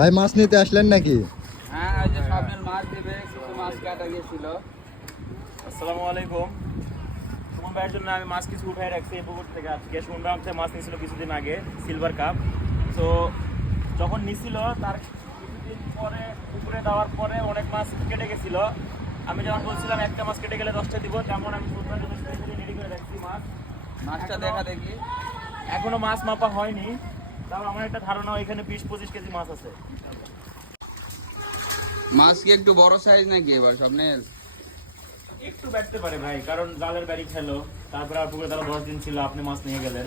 ভাই মাছ নিতে আসলেন নাকি? হ্যাঁ, ওই যে স্বপ্নের মাছ দিবে, কিছু মাছ কাটা গিয়েছিল। আসসালামু আলাইকুম। সুমন ভাইয়ের জন্য আমি মাছ কিছু উঠাই রাখছি এই পুকুর থেকে। আজকে সুমন ভাই আমাকে মাছ নিয়েছিল কিছুদিন আগে, সিলভার কাপ। তো যখন নিছিল তার কিছুদিন পরে পুকুরে দেওয়ার পরে অনেক মাছ কেটে গেছিল। আমি যেমন বলছিলাম একটা মাছ কেটে গেলে 10টা দিব, তেমন আমি সুমন ভাইয়ের জন্য স্পেশালি রেডি করে রাখছি মাছ। মাছটা দেখা দেখি। এখনো মাছ মাপা হয়নি, তাও আমার একটা ধারণা এখানে 20-25 কেজি মাছ আছে। মাছ কি একটু বড় সাইজ নাকি এবার স্বপ্নের? একটু ব্যাটতে পারে ভাই, কারণ জালের ব্যারি খেলো, তারপরে আর পুকুরে তারা 10 দিন ছিল, আপনি মাছ নিয়ে গেলেন।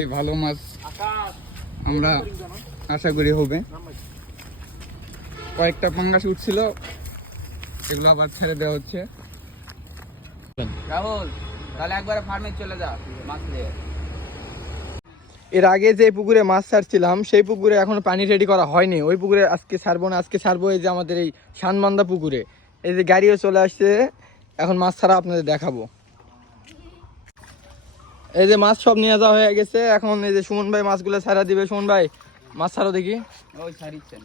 এই ভালো মাছ আমরা আশা করি হবে। কয়েকটা পাঙ্গাস উঠছিল, এগুলো আবার ছেড়ে দেওয়া হচ্ছে। রাহুল, তাহলে একবারে ফার্মে চলে যা মাছ নিয়ে। এর আগে যে পুকুরে মাছ ছাড়ছিলাম সেই পুকুরে এখনো পানি রেডি করা হয়নি। ওই পুকুরে আজকে ছাড়বো না, আজকে ছাড়বো এই যে আমাদের এই শানবান্ধা পুকুরে। এই যে গাড়িও চলে আসছে, এখন মাছ ছাড়া আপনাদের দেখাবো। এই যে মাছ সব নিয়ে যাওয়া হয়ে গেছে, এখন এই যে সুমন ভাই মাছগুলো ছাড়া দিবে। সুমন ভাই মাছ ছাড়ো দেখি। ওই ছাড়িচ্ছেন।